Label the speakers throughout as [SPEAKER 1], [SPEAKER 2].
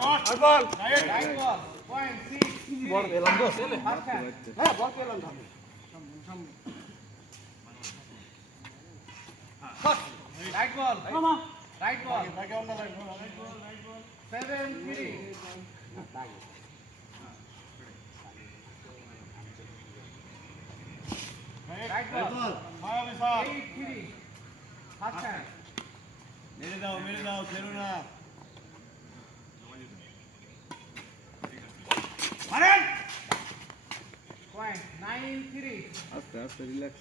[SPEAKER 1] Shot
[SPEAKER 2] আর ball
[SPEAKER 1] right
[SPEAKER 3] right ball point six
[SPEAKER 2] ball এলাম তো
[SPEAKER 3] first hand
[SPEAKER 2] হ্যাঁ ball পেলাম ধাপে
[SPEAKER 3] রাইট বল
[SPEAKER 2] মামা
[SPEAKER 3] রাইট বল
[SPEAKER 1] তাকে অন্য right ball right ball right ball
[SPEAKER 3] seven three right ball
[SPEAKER 1] মায়াবী sir
[SPEAKER 3] eight three first hand
[SPEAKER 1] মেরে দাও মেরে দাও ছেড়ো না মারেন
[SPEAKER 3] পয়েন্ট নাইন থ্রি
[SPEAKER 4] আস্তে আস্তে রিল্যাক্স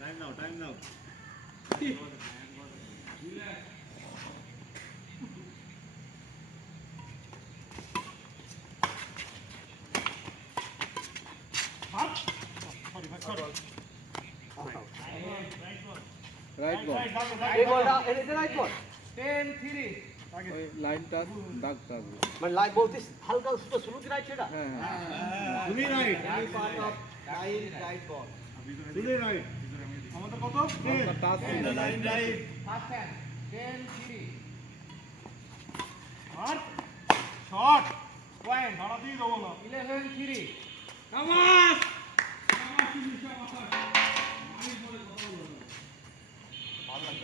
[SPEAKER 1] টাইম নাও টাইম নাও
[SPEAKER 4] রাইট বল
[SPEAKER 2] এই বলটা এটা রাইট বল
[SPEAKER 3] টেন থ্রি
[SPEAKER 4] ওই লাইনটা দাগ থাকবে
[SPEAKER 2] মানে লাইভ বলতিস হালকা সুতো শুরু কি রাইট সেটা
[SPEAKER 4] হ্যাঁ
[SPEAKER 1] তুমি right
[SPEAKER 2] part of right right ball
[SPEAKER 1] তুমি রাইট আমাদের কত?
[SPEAKER 4] Touch
[SPEAKER 1] line right
[SPEAKER 3] first hand ten three
[SPEAKER 1] আর শট
[SPEAKER 3] পয়েন্ট
[SPEAKER 1] দাঁড়া দিয়ে দেবো না।
[SPEAKER 3] ইলেভেন থ্রি
[SPEAKER 1] নামাজ মারেন মারেন বাবা মার শট আরও
[SPEAKER 4] এক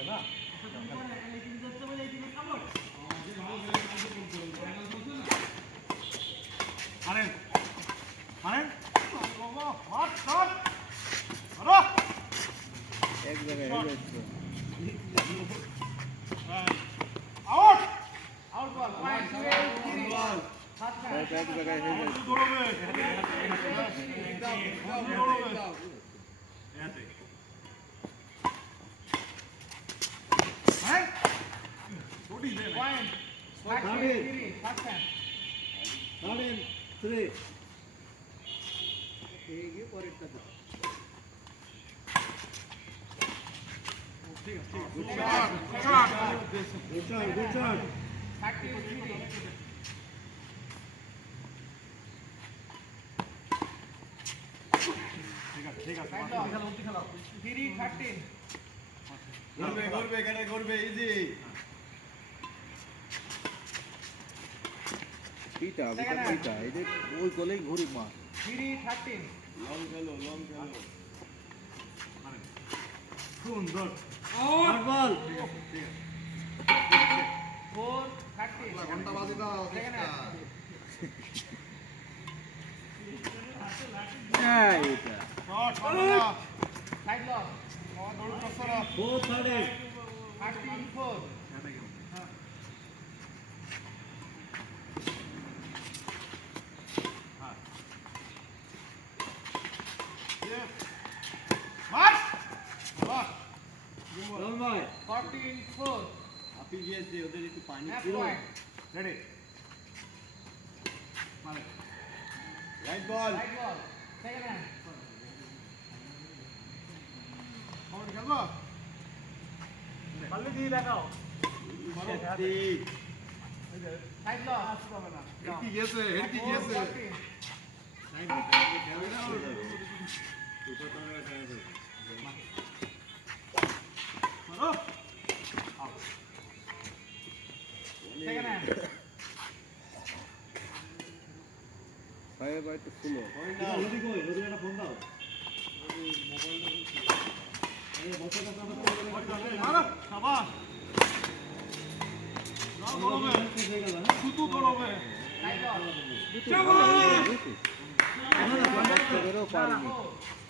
[SPEAKER 4] জায়গায় হয়ে যাচ্ছে
[SPEAKER 1] out
[SPEAKER 3] out ball point twelve three three
[SPEAKER 1] three
[SPEAKER 3] three thirteen
[SPEAKER 1] ঘুরবে ঘুরবে এখানে ঘুরবে ইজি
[SPEAKER 4] বিটা পিটা এই যে ওই গোলেই ঘুরি মা।
[SPEAKER 3] থ্রি থার্টিন
[SPEAKER 1] লং খেলো লং খেলো। সুন্দর বল
[SPEAKER 3] ফোর থার্টিন
[SPEAKER 1] ঘণ্টা বাজে দাও
[SPEAKER 4] হ্যাঁ এটা
[SPEAKER 3] side lock
[SPEAKER 1] four thirty
[SPEAKER 3] thirteen four
[SPEAKER 1] মার বাহ রন ভাই
[SPEAKER 3] ফোরটিন ফোর
[SPEAKER 1] আপনি গিয়েছে ওদের একটু পানি
[SPEAKER 3] হ্যাঁ
[SPEAKER 1] দিল
[SPEAKER 3] point
[SPEAKER 1] ready right ball
[SPEAKER 3] right ball second hand
[SPEAKER 1] খবর খেলব
[SPEAKER 2] পাল্লে দিয়ে দেখাও
[SPEAKER 1] ঠিক
[SPEAKER 3] সাইড লক
[SPEAKER 1] হেডকি গেছে হেডকি গেছে
[SPEAKER 3] ফোরটিন
[SPEAKER 1] মারো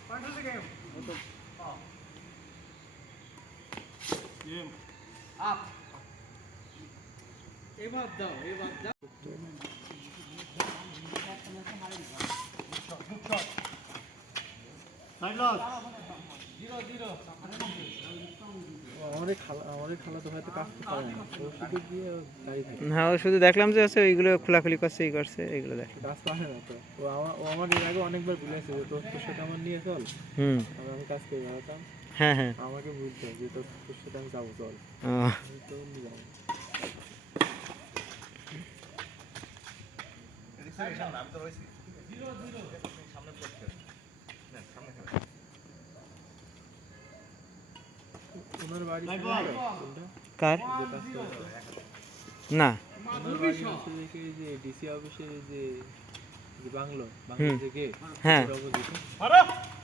[SPEAKER 3] control the game
[SPEAKER 1] game
[SPEAKER 3] up এবার দাও এবার দাও
[SPEAKER 1] সাইড লস
[SPEAKER 3] জিরো জিরো
[SPEAKER 4] আমাদের খালা আমাদের খালা তো হয়তো কাজ পারে না ও শুধু গিয়ে থাকে
[SPEAKER 5] হ্যাঁ ও শুধু দেখলাম যে হচ্ছে ওইগুলো খোলাখুলি করছে এই করছে এইগুলো দেখ
[SPEAKER 4] কাজ পারে না তো ও আমার ও আমার এর আগে অনেকবার বলেছে যে তোর তোর সাথে আমার নিয়ে চল
[SPEAKER 5] হুম
[SPEAKER 4] আর আমি কাজ করে বেড়াতাম
[SPEAKER 5] হ্যাঁ হ্যাঁ
[SPEAKER 4] আমাকে বুঝতে হবে যে তোর তোর সাথে আমি যাব চল আমি তো যাব কোনটা?
[SPEAKER 1] ball.
[SPEAKER 4] কোনটা?
[SPEAKER 5] কার
[SPEAKER 4] যে কাজ করে।
[SPEAKER 5] না
[SPEAKER 4] ডিসি অফিসের যে যে বাংলো। বাংলো। যে গেট
[SPEAKER 5] হ্যাঁ।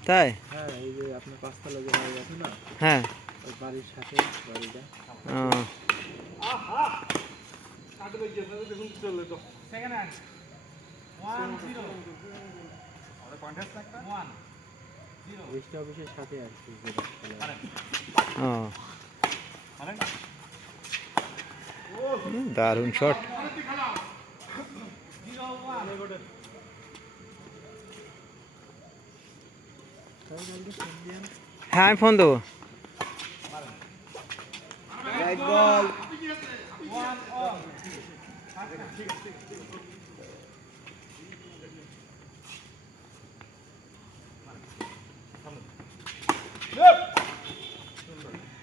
[SPEAKER 5] তাই?
[SPEAKER 4] হ্যাঁ। এই যে আপনার পাঁচতলা যে বাড়ি আছে না
[SPEAKER 5] হ্যাঁ
[SPEAKER 4] বাড়ির সাথে বাড়িটা
[SPEAKER 3] second hand one zero
[SPEAKER 4] DC অফিসের সাথে আর। কি
[SPEAKER 5] দারুণ শট। হ্যাঁ আমি ফোন দেবো।
[SPEAKER 6] Right ball
[SPEAKER 3] one all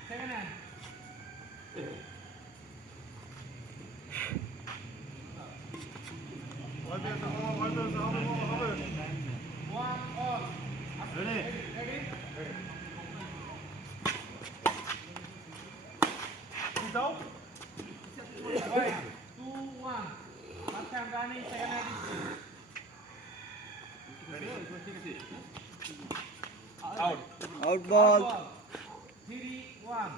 [SPEAKER 3] second hand one all two one first hand running second hand
[SPEAKER 6] out ball
[SPEAKER 3] three one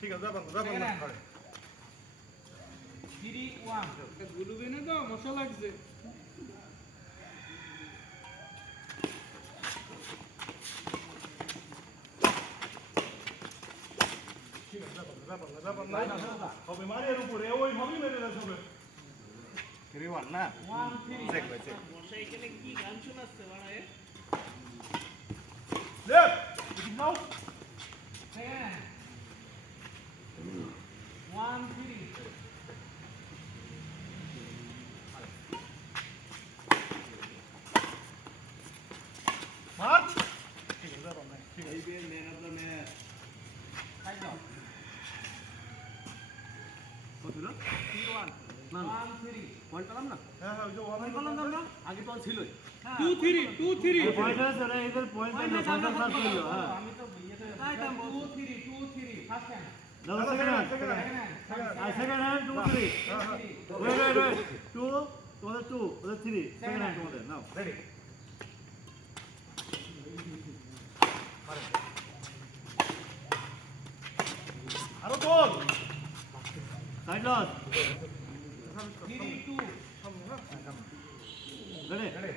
[SPEAKER 1] ঠিক আছে যাবেন যাবেন
[SPEAKER 3] সেকেন্ড হ্যান্ড থ্রি ওয়ান
[SPEAKER 1] হবে মারিয়ার উপরে ওই ভাবি মেরে দেয় সবে থ্রি ওয়ান না
[SPEAKER 3] ওয়ান থ্রি
[SPEAKER 1] চেক ভাই চেক নাও
[SPEAKER 3] second hand one three
[SPEAKER 1] march ঠিক আছে যাবেন ঠিক আছে
[SPEAKER 3] ওয়ান থ্রি
[SPEAKER 6] পয়েন্ট পেলাম না
[SPEAKER 1] হ্যাঁ হ্যাঁ ওই যে ওয়ান
[SPEAKER 6] পেলাম না আমরা আগে তো ছিলই
[SPEAKER 3] two three two three
[SPEAKER 6] point আছে না এদের পয়েন্ট না পয়েন্ট সার্চ করল হ্যাঁ
[SPEAKER 3] আমি তো two three two three first hand
[SPEAKER 6] দাও সেকেন্ড হ্যান্ড
[SPEAKER 3] সেকেন্ড হ্যান্ড
[SPEAKER 6] আর second hand two three wait wait wait তোমাদের টু ওদের থ্রি সেকেন্ড হ্যান্ড তোমাদের নাও
[SPEAKER 1] রেডি আরও ball
[SPEAKER 6] side loss
[SPEAKER 3] three two
[SPEAKER 6] ready
[SPEAKER 1] ready.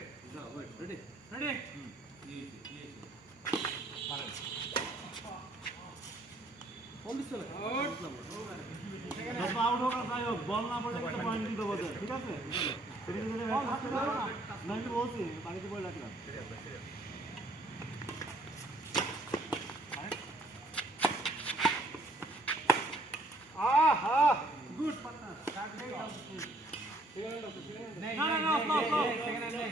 [SPEAKER 6] যত আউট আর হোক বল না পড়লে একটা পয়েন্ট ঠিক আছে আসতে পারো বলছি বাড়িতে বলে রাখলাম
[SPEAKER 3] নেই
[SPEAKER 6] না, না,
[SPEAKER 3] নেই
[SPEAKER 6] না, stop, stop.
[SPEAKER 3] সেকেন্ড হ্যান্ড নেই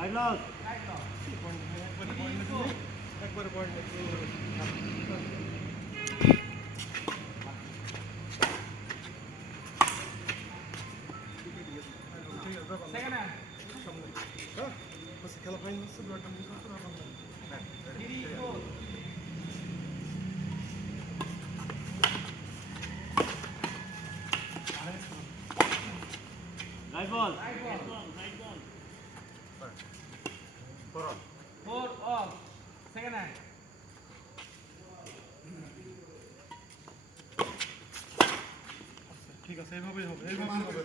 [SPEAKER 6] লস
[SPEAKER 1] একবারে পয়েন্ট ঠিক আছে যাবেন
[SPEAKER 3] সেকেন্ড হ্যান্ড
[SPEAKER 1] হ্যাঁ বস খেলা ফাইনাল হচ্ছে ব্লাড মিস হচ্ছে না হ্যাঁ
[SPEAKER 3] থ্রি ফোর
[SPEAKER 6] রাইট বল
[SPEAKER 1] করো
[SPEAKER 3] ফোর অল সেকেন্ড হ্যান্ড
[SPEAKER 1] ঠিক আছে এইভাবেই হবে এইভাবেই হবে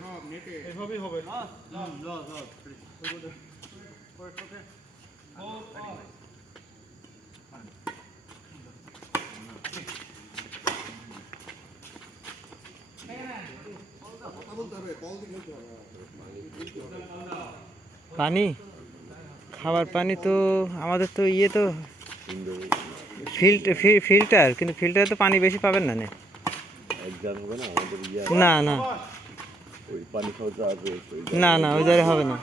[SPEAKER 1] এইভাবেই হবে।
[SPEAKER 5] পানি? খাবার পানি তো আমাদের তো ইয়ে তো ফিল্ট ফিল্টার কিন্তু ফিল্টারে তো পানি বেশি পাবেন না নে।
[SPEAKER 7] না? ইয়ে
[SPEAKER 5] না না।
[SPEAKER 7] ওই
[SPEAKER 5] না না ওই জায়গায় হবে না।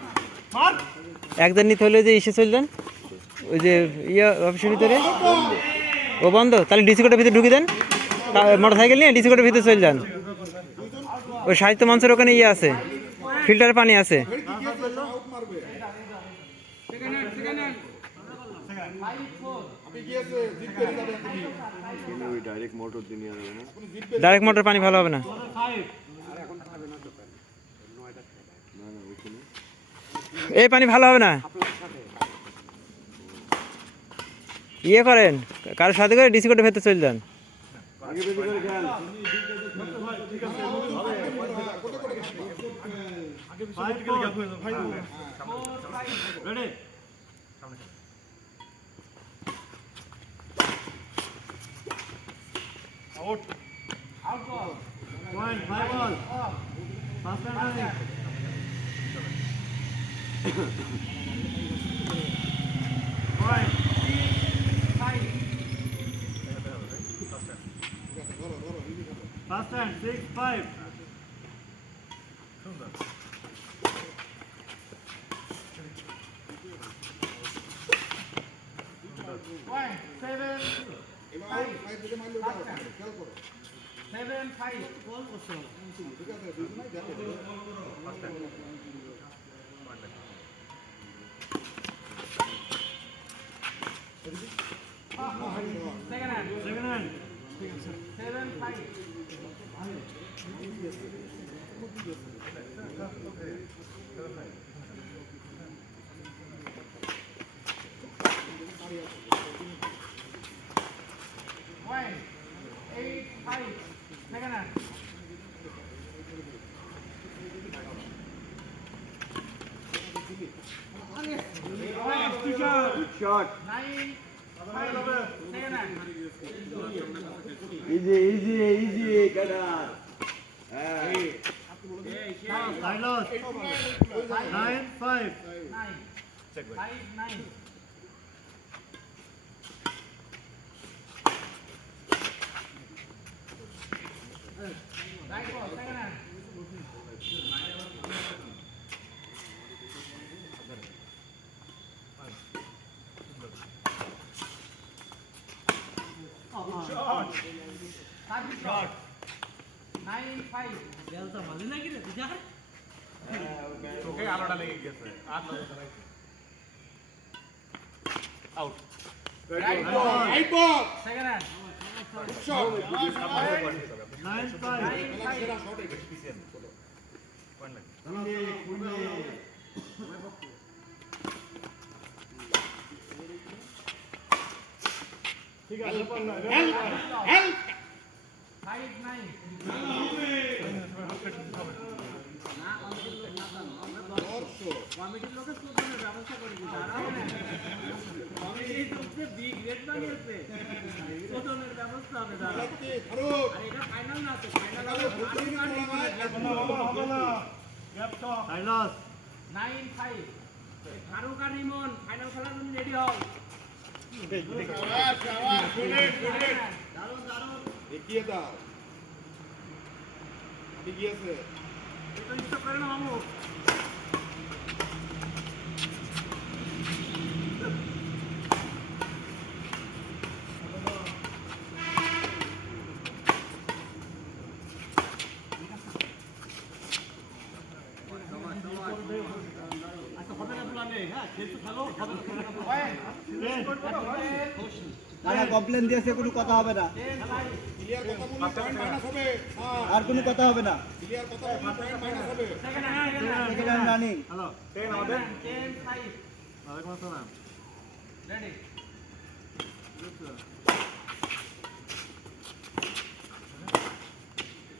[SPEAKER 5] একদিন নিতে হলে যে ইসে চলে যান। ওই যে ইয়ে অফিসের ভিতরে। ও বন্ধ তাহলে ডিসি কোটের ভিতরে ঢুকে দেন। মোটর সাইকেল নিয়ে ডিসি কোটের ভিতরে চলে যান। ওই সাহিত্য মঞ্চের ওখানে ইয়ে আছে। ফিল্টারে পানি আছে।
[SPEAKER 7] ডাইরেক্ট মোটর
[SPEAKER 5] পানি ভালো হবে না। এই পানি ভালো হবে না। ইয়ে করেন কারোর সাথে করে ডিসি কোটের ভেতরে চলে যান।
[SPEAKER 1] Out. Out ball. Point, by ball. Fast and running.
[SPEAKER 3] Point. Fast and six, five.
[SPEAKER 1] Hayır. Nylon.
[SPEAKER 3] Nine five. Nine. Five nine. five. Nine, second.
[SPEAKER 2] চোখে লেগে গেছে আর out
[SPEAKER 3] Right ball. Right ball. Second hand.
[SPEAKER 1] Nine five
[SPEAKER 3] Nine five.
[SPEAKER 2] ঠিক আছে পান না
[SPEAKER 3] Five nine.
[SPEAKER 2] হবে না হবে না গ্যাপ শট
[SPEAKER 1] সাইলস
[SPEAKER 3] Nine five. ফারুক আর রিমন ফাইনাল খেলার জন্য
[SPEAKER 8] দাও
[SPEAKER 6] কমপ্লেন দিয়েছে কোনো কথা হবে না
[SPEAKER 8] তারা কমপ্লেন দিয়েছে কোনো কথা হবে না
[SPEAKER 6] আর কোনো কথা হবে না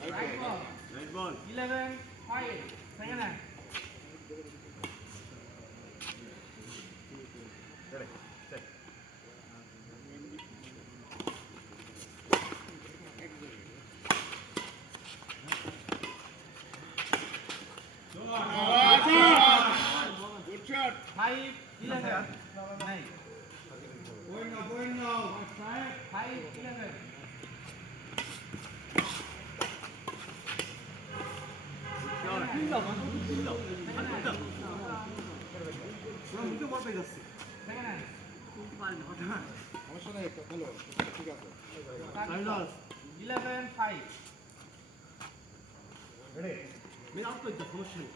[SPEAKER 9] Right ball.
[SPEAKER 8] Right ball. 11. ঠিক আছে।
[SPEAKER 3] ইলেভেন ফাইভ
[SPEAKER 9] মেয়ে আউট করে সমস্যা নেই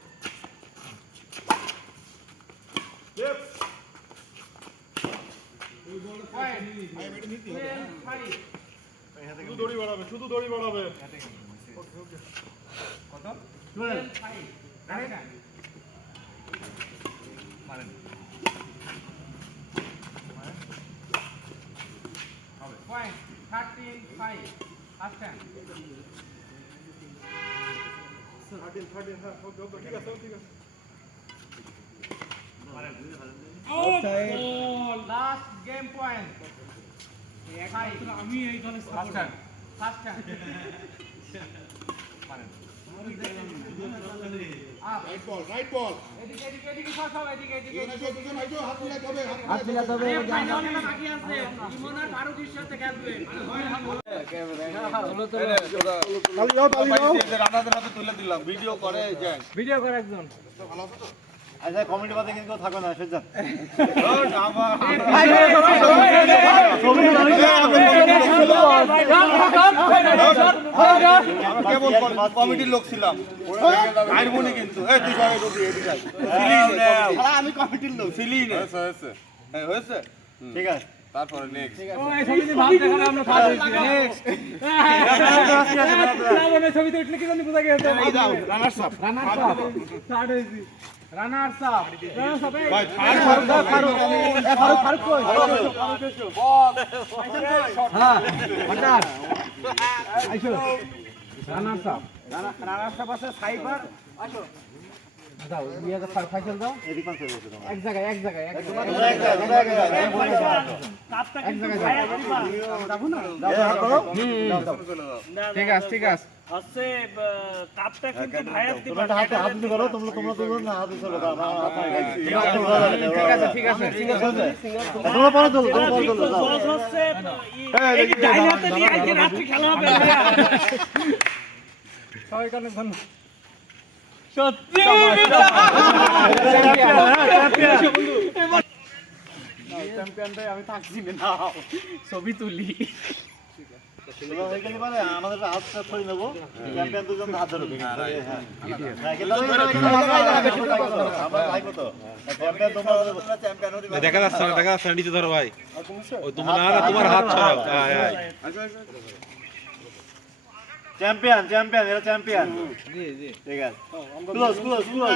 [SPEAKER 1] শুধু দড়ি বাড়াবে শুধু দড়ি বাড়াবে
[SPEAKER 3] টুয়েলভ ফাইভ পয়েন্ট ফাইভ আসছেন
[SPEAKER 1] থার্টিন থার্টিন হ্যাঁ ঠিক আছে ঠিক আছে
[SPEAKER 3] লাস্ট গেম পয়েন্ট
[SPEAKER 9] আমি এইখানে
[SPEAKER 3] ফার্স্ট টাইম ফার্স্ট টাইম দিলাম। ভিডিও করে
[SPEAKER 2] ভিডিও করে একজন।
[SPEAKER 6] আচ্ছা কমেন্ট পাতে কিন্তু থাকবে না সেজন
[SPEAKER 10] কমিটির লোক ছিলাম। কিন্তু।
[SPEAKER 6] আমি কমিটির লোক।
[SPEAKER 10] ছিলি হ্যাঁ, হয়েছে।
[SPEAKER 6] ঠিক আছে।
[SPEAKER 10] তারপরে নেক্সট
[SPEAKER 2] ছবিতে ভাব দেখালে আমরা থার্ড হয়েছি। নেক্সট ছবিতে উঠলে কি জানি বোঝা গেছে। রানার সাপ থার্ড হয়েছি। রানার সাপ রানার সাপ
[SPEAKER 6] ফারুক ফারুক কই
[SPEAKER 2] হ্যাঁ হঠাৎ আইসো। রানার সাপ রানার সাপ আছে সাইবার। আসো দাও ইয়ে দাও ফাইসাল দাও। এক জায়গায় এক জায়গায় এক জায়গায়। এক জায়গায় ঠিক আছে ঠিক আছে।
[SPEAKER 6] তোমরা একটা হাতে হাত দিতে পারো। তোমরা তোমরা তোমরা না হাত দিতে পারো আমার হাত
[SPEAKER 2] ঠিক আছে ঠিক আছে
[SPEAKER 6] তোমরা পরে চলো তোমরা পরে চলো যাও।
[SPEAKER 2] সবাই কানে ধন্যবাদ। ছবি তুলি
[SPEAKER 6] তোমরা হয়ে গেলে পরে আমাদের হাত করে নেব দুজন হাত
[SPEAKER 11] দেখা যাচ্ছে দেখা যাচ্ছে ধরো ভাই। তোমার না না হাত ছড়াও
[SPEAKER 6] চ্যাম্পিয়ন চ্যাম্পিয়ন এরা চ্যাম্পিয়ন জি জি ঠিক আছে ক্লোজ ক্লোজ ক্লোজ